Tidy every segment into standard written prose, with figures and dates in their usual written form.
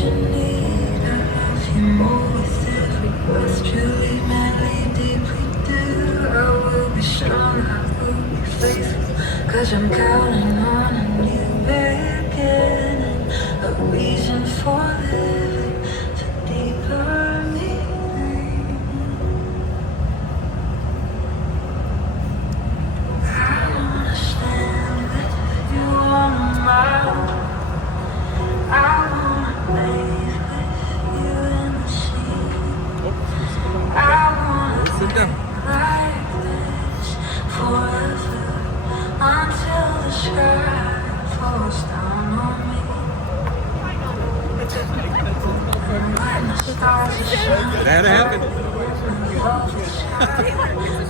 you need. I love you more with every breath. Truly, madly, deeply do. I will be strong, I will be faithful. 'Cause I'm counting on a new beginning. A reason for living, for deeper meaning. I wanna stand with you on a mountain. I wanna bathe with you in the sea. I wanna live like this forever until the sky falls down on me. And when the stars are shining, That happened.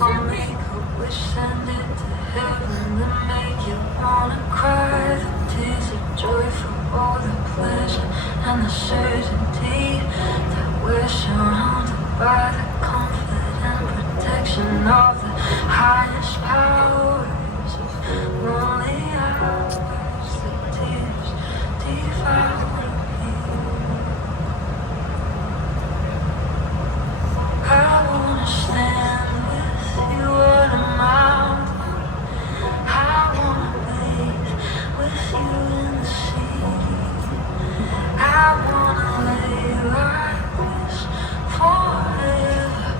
I'll make a wish, send it to heaven to make you wanna cry. The tears of joy for all the pleasure and the certainty that we're surrounded by the comfort and protection of the highest powers of lonely hours. The tears devour me. I wanna stand with you on a mountain. I wanna bathe with you in the sea. I wanna lay like this forever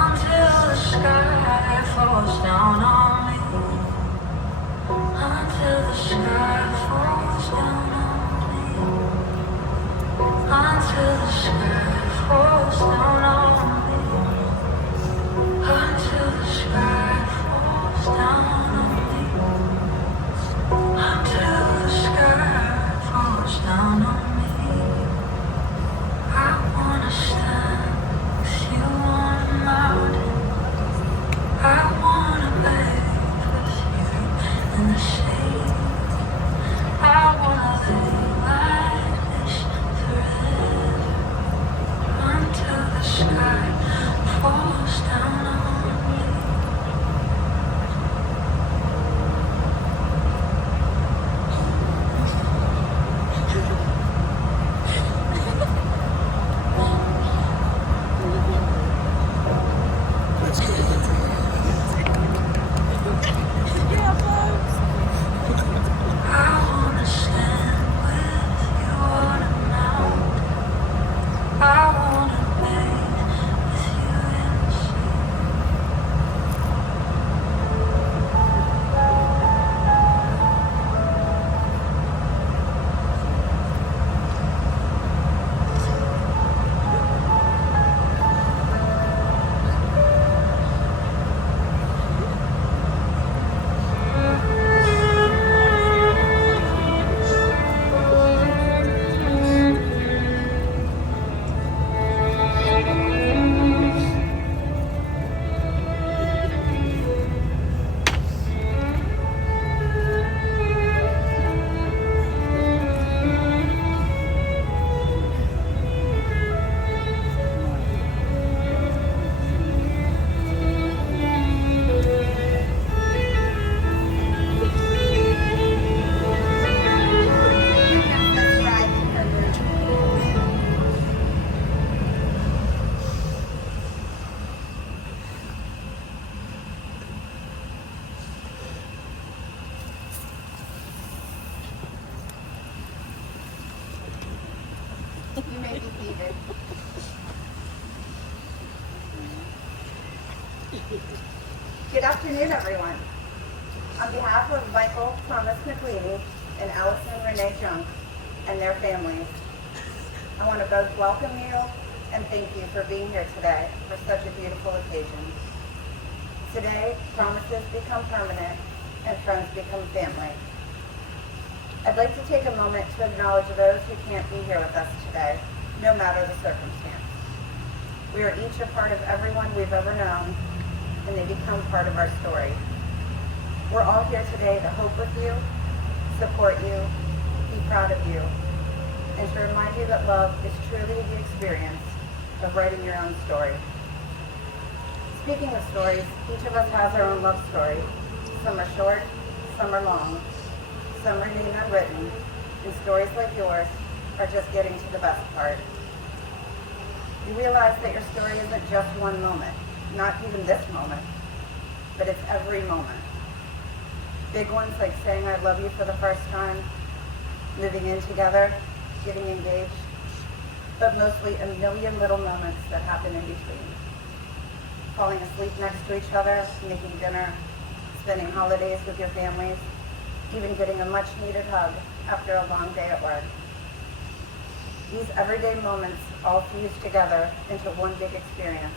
until the sky falls down on me. Until the sky falls down on me. Until the sky falls down on me. Until the sky falls down on me. Until the sky falls down on me. I wanna stand with you on a mountain. I wanna bathe with you in the sea. I wanna live like this forever until the sky falls down on me. I wanna stand with you on a mountain. I wanna bathe with you in the sea. You may be seated. Good afternoon, everyone. On behalf of Michael Thomas McQueeney and Allison Renee Junk and their families, I want to both welcome you and thank you for being here today for such a beautiful occasion. Today, promises become permanent and friends become family. I'd like to take a moment to acknowledge those who can't be here with us today, no matter the circumstance. We are each a part of everyone we've ever known, and they become part of our story. We're all here today to hope with you, support you, be proud of you, and to remind you that love is truly the experience of writing your own story. Speaking of stories, each of us has our own love story. Some are short, some are long. Some remain unwritten, and stories like yours are just getting to the best part. You realize that your story isn't just one moment, not even this moment, but it's every moment. Big ones like saying I love you for the first time, moving in together, getting engaged, but mostly a million little moments that happen in between. Falling asleep next to each other, making dinner, spending holidays with your families, even getting a much needed hug after a long day at work. These everyday moments all fuse together into one big experience.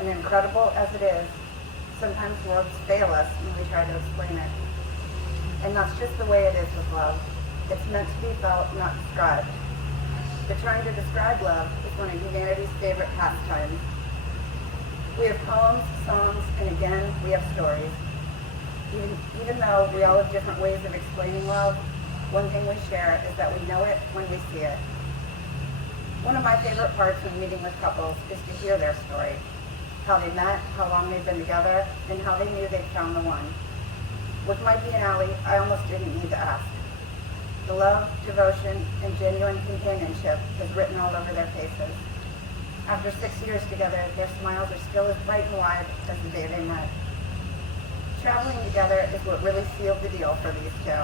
And incredible as it is, sometimes words fail us when we try to explain it. And that's just the way it is with love. It's meant to be felt, not described. But trying to describe love is one of humanity's favorite pastimes. We have poems, songs, and again, we have stories. Even though we all have different ways of explaining love, one thing we share is that we know it when we see it. One of my favorite parts when meeting with couples is to hear their story, how they met, how long they've been together, and how they knew they'd found the one. With Mikey and Allie, I almost didn't need to ask. The love, devotion, and genuine companionship is written all over their faces. After 6 years together, their smiles are still as bright and wide as the day they met. Traveling together is what really sealed the deal for these two.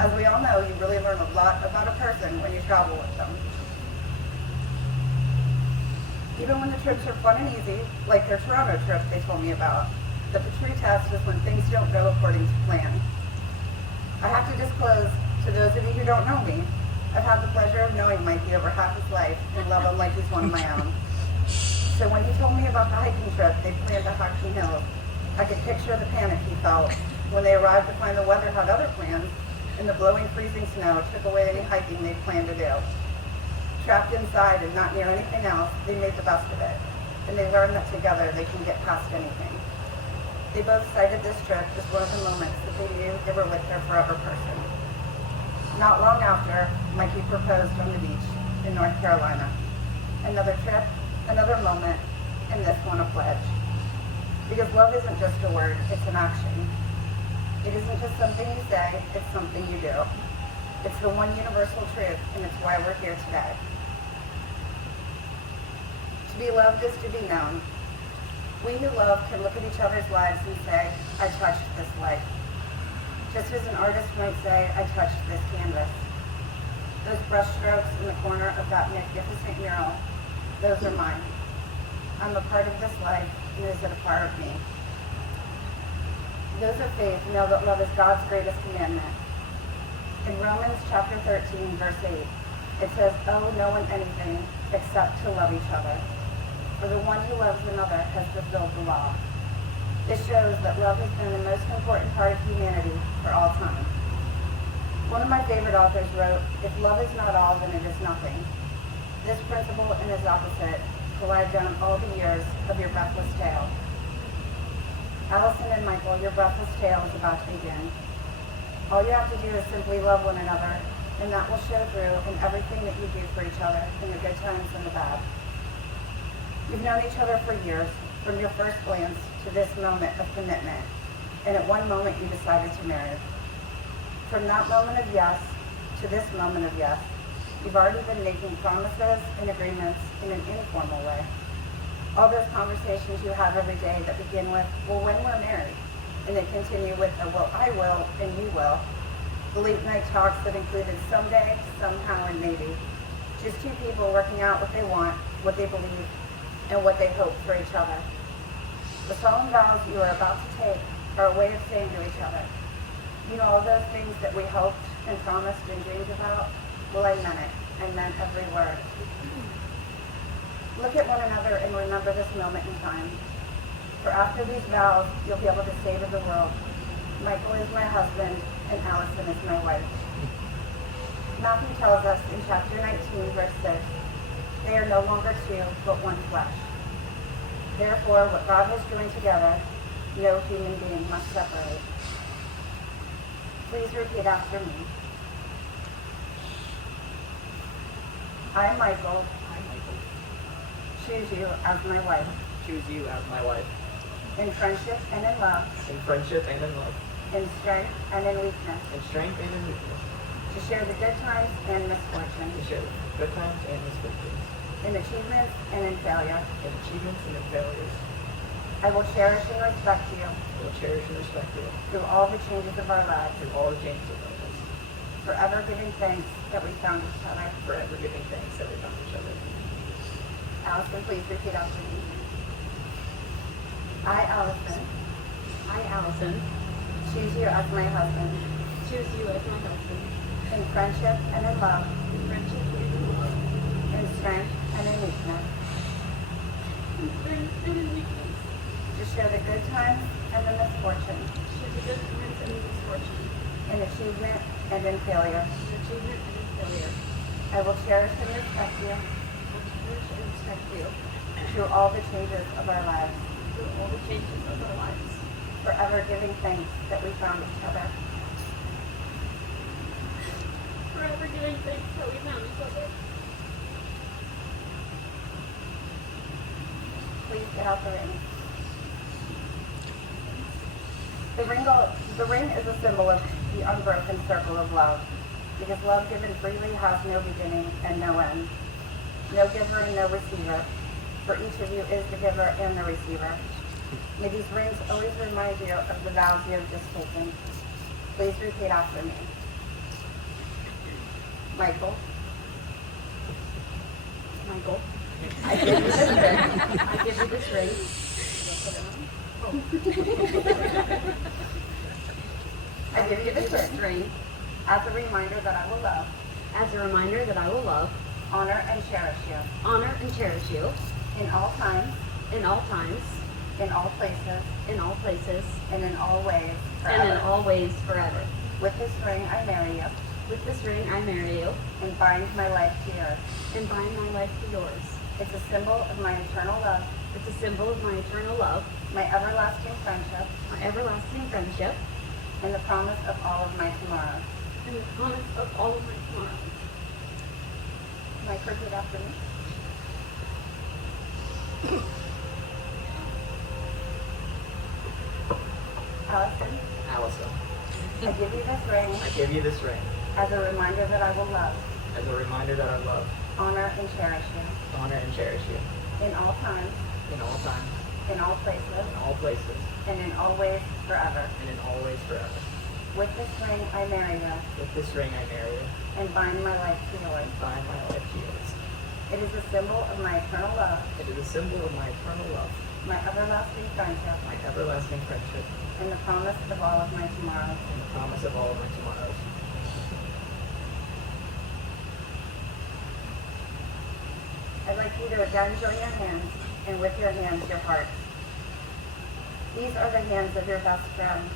As we all know, you really learn a lot about a person when you travel with them. Even when the trips are fun and easy, like their Toronto trip they told me about, the true test is when things don't go according to plan. I have to disclose, to those of you who don't know me, I've had the pleasure of knowing Mikey over half his life and love him like he's one of my own. So when he told me about the hiking trip they planned to Hockey Hills, I could picture the panic he felt when they arrived to find the weather had other plans and the blowing freezing snow took away any hiking they'd planned to do. Trapped inside and not near anything else, they made the best of it, and they learned that together they can get past anything. They both cited this trip as one of the moments that they knew they were with their forever person. Not long after, Mikey proposed on the beach in North Carolina. Another trip, another moment, and this one a pledge. Because love isn't just a word, it's an action. It isn't just something you say, it's something you do. It's the one universal truth, and it's why we're here today. To be loved is to be known. We who love can look at each other's lives and say, I touched this life. Just as an artist might say, I touched this canvas. Those brush strokes in the corner of that magnificent mural, those are mine. I'm a part of this life, and is it a part of me? Those of faith know that love is God's greatest commandment. In Romans chapter 13, verse 8, it says, owe no one anything except to love each other. For the one who loves another has fulfilled the law. This shows that love has been the most important part of humanity for all time. One of my favorite authors wrote, if love is not all, then it is nothing. This principle and its opposite collide down all the years of your breathless tale. Allison and Michael, your breathless tale is about to begin. All you have to do is simply love one another, and that will show through in everything that you do for each other, in the good times and the bad. You've known each other for years, from your first glance to this moment of commitment, and at one moment you decided to marry. From that moment of yes to this moment of yes, you've already been making promises and agreements in an informal way. All those conversations you have every day that begin with, well, when we're married, and they continue with the, well, I will and you will. The late night talks that included someday, somehow, and maybe. Just two people working out what they want, what they believe, and what they hope for each other. The solemn vows you are about to take are a way of saying to each other, you know, all those things that we hoped and promised and dreamed about, well, I meant it. I meant every word. Look at one another and remember this moment in time. For after these vows, you'll be able to say to the world, Michael is my husband and Allison is my wife. Matthew tells us in chapter 19, verse 6, they are no longer two, but one flesh. Therefore, what God has joined together, no human being must separate. Please repeat after me. I, Michael, choose you as my wife. Choose you as my wife. In friendship and in love. In friendship and in love. In strength and in weakness. In strength and in weakness. to share the good times and misfortunes, to share the good times and misfortunes, in achievements and in failure. in achievements and in failures. I will cherish and respect you I will cherish and respect you through all the changes of our lives, through all the changes of our lives, forever giving thanks that we found each other. forever giving thanks that we found each other. Allison, please repeat after me. I, Allison, choose you as my husband, in friendship and in love, in strength and in weakness, to share the good times and the misfortune, in achievement and in failure. I will cherish and respect you through all the changes of our lives, forever giving thanks that we found each other. Please get out the ring. The ring is a symbol of the unbroken circle of love, because love given freely has no beginning and no end, no giver and no receiver, for each of you is the giver and the receiver. May these rings always remind you of the vows you have just taken. Please repeat after me. Michael, I give you this ring. I give you this ring as a reminder that I will love, honor and cherish you in all times, in all places, and in all ways forever. With this ring I marry you, and bind my life to yours. It's a symbol of my eternal love, my everlasting friendship, and the promise of all of my tomorrows. Mike, repeat after me. Allison, I give you this ring I give you this ring as a reminder that I will love, as a reminder that I love, honor and cherish you honor and cherish you in all times, in all times, in all places, and and in all ways forever. in all ways forever. With this ring I marry you, With this ring I marry you, and bind my life to yours. and bind my life to yours. It is a symbol of my eternal love, It is a symbol of my eternal love, my everlasting friendship, my everlasting friendship, and the promise of all of my tomorrows. and the promise of all of my tomorrows. I'd like you to again join your hands, and with your hands, your heart. These are the hands of your best friend,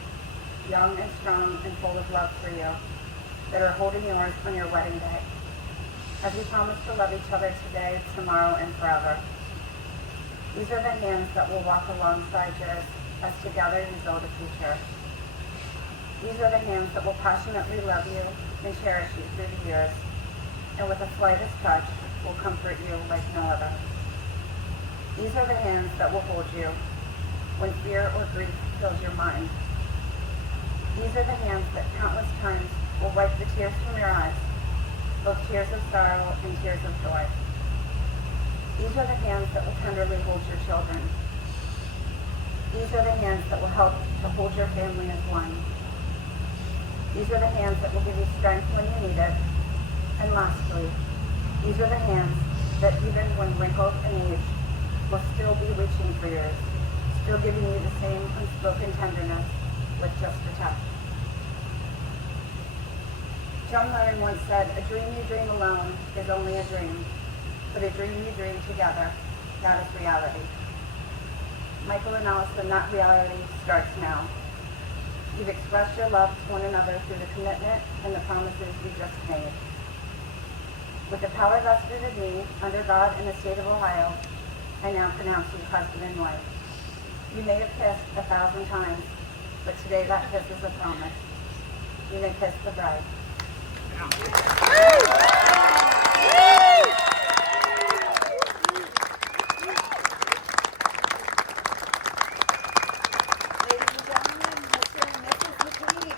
young and strong and full of love for you, that are holding yours on your wedding day, as we promise to love each other today, tomorrow, and forever. These are the hands that will walk alongside yours as together you build a future. These are the hands that will passionately love you and cherish you through the years, and with the slightest touch will comfort you like no other. These are the hands that will hold you when fear or grief fills your mind. These are the hands that countless times will wipe the tears from your eyes, both tears of sorrow and tears of joy. These are the hands that will tenderly hold your children. These are the hands that will help to hold your family as one. These are the hands that will give you strength when you need it. And lastly, these are the hands that even when wrinkled and aged, will still be reaching for yours, still giving you the same unspoken tenderness with just a touch. John Lennon once said, "A dream you dream alone is only a dream, but a dream you dream together, that is reality." Michael and Allison, that reality starts now. You've expressed your love to one another through the commitment and the promises you just made. With the power vested in me, under God in the state of Ohio, I now pronounce you husband and wife. You may have kissed 1,000 times, but today that kiss is a promise. You may kiss the bride. Ladies and gentlemen, Mr. and Mrs. McQueeney.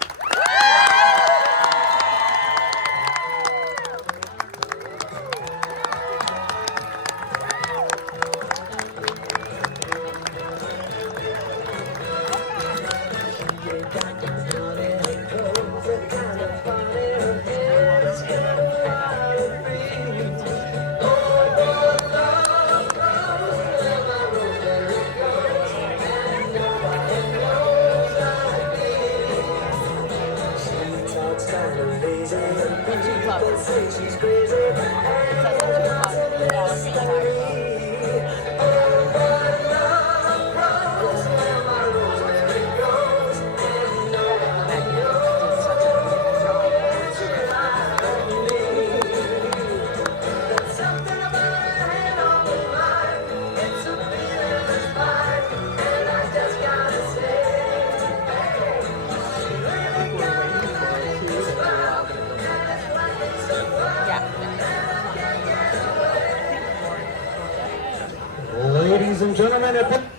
Ladies and gentlemen, at this